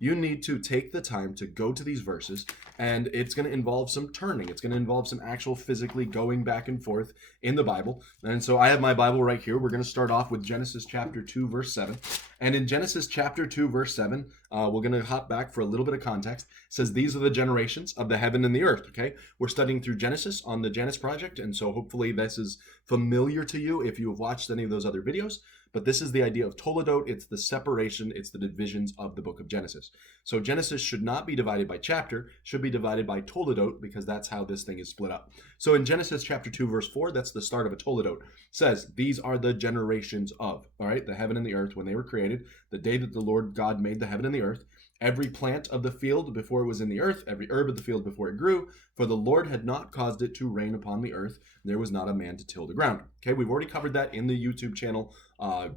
you need to take the time to go to these verses, and it's going to involve some turning. It's going to involve some actual physically going back and forth in the Bible. And so I have my Bible right here. We're going to start off with Genesis chapter 2, verse 7. And in Genesis chapter 2, verse 7, we're going to hop back for a little bit of context. It says, these are the generations of the heaven and the earth, okay? We're studying through Genesis on the Janus Project, and so hopefully this is familiar to you if you have watched any of those other videos. But this is the idea of toledot. It's the separation, it's the divisions of the book of Genesis. So Genesis should not be divided by chapter, should be divided by toledot, because that's how this thing is split up. So in Genesis chapter 2, verse 4, that's the start of a toledot. Says, these are the generations of, all right, the heaven and the earth when they were created, the day that the Lord God made the heaven and the earth, every plant of the field before it was in the earth, every herb of the field before it grew, for the Lord had not caused it to rain upon the earth, there was not a man to till the ground. Okay, we've already covered that in the YouTube channel.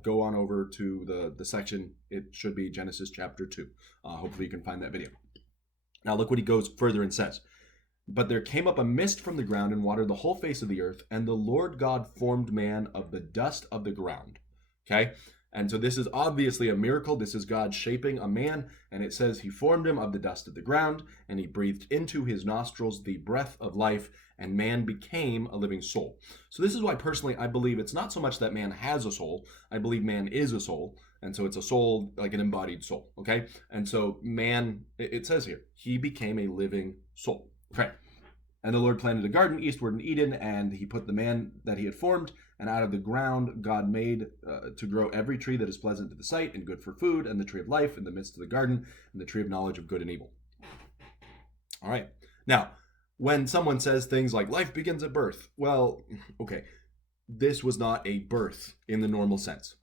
Go on over to the section. It should be Genesis chapter 2. Hopefully you can find that video. Now look what he goes further and says. But there came up a mist from the ground and watered the whole face of the earth, and the Lord God formed man of the dust of the ground. Okay? And so this is obviously a miracle. This is God shaping a man, and it says he formed him of the dust of the ground, and he breathed into his nostrils the breath of life, and man became a living soul. So this is why personally I believe it's not so much that man has a soul. I believe man is a soul, and so it's a soul, like an embodied soul, okay? And so man, it says here, he became a living soul, okay? And the Lord planted a garden eastward in Eden, and he put the man that he had formed, and out of the ground God made to grow every tree that is pleasant to the sight and good for food, and the tree of life in the midst of the garden, and the tree of knowledge of good and evil. All right. Now, when someone says things like life begins at birth, well, okay, this was not a birth in the normal sense.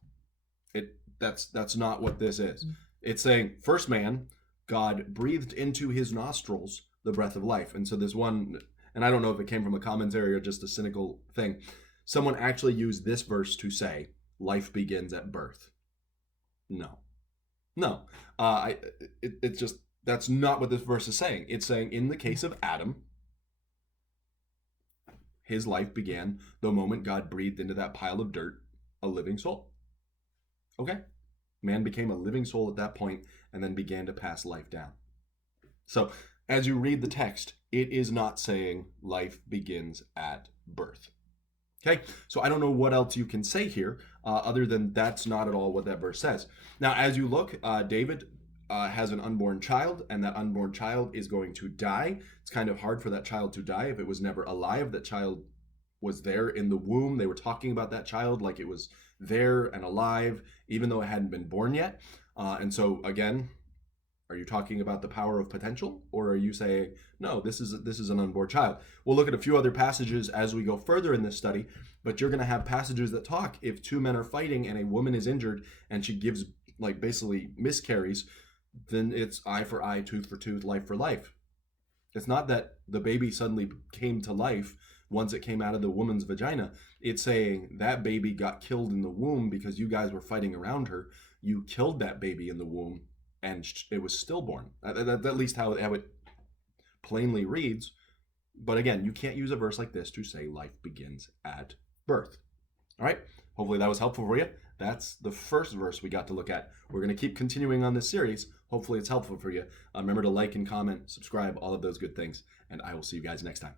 That's not what this is. It's saying, first man, God breathed into his nostrils the breath of life. And so this one, and I don't know if it came from a commentary or just a cynical thing, someone actually used this verse to say life begins at birth. No. It's just, that's not what this verse is saying. It's saying in the case of Adam, his life began the moment God breathed into that pile of dirt a living soul. Okay? Man became a living soul at that point and then began to pass life down. So as you read the text, it is not saying life begins at birth. Okay, so I don't know what else you can say here other than that's not at all what that verse says. Now, as you look, David has an unborn child, and that unborn child is going to die. It's kind of hard for that child to die if it was never alive. That child was there in the womb. They were talking about that child like it was there and alive, even though it hadn't been born yet. And so, again, are you talking about the power of potential, or are you saying, no, this is an unborn child? We'll look at a few other passages as we go further in this study, but you're going to have passages that talk if two men are fighting and a woman is injured and she gives, like, basically miscarries, then it's eye for eye, tooth for tooth, life for life. It's not that the baby suddenly came to life once it came out of the woman's vagina. It's saying that baby got killed in the womb because you guys were fighting around her. You killed that baby in the womb, and it was stillborn. At least how it plainly reads. But again, you can't use a verse like this to say life begins at birth. All right? Hopefully that was helpful for you. That's the first verse we got to look at. We're going to keep continuing on this series. Hopefully it's helpful for you. Remember to like and comment, subscribe, all of those good things, and I will see you guys next time.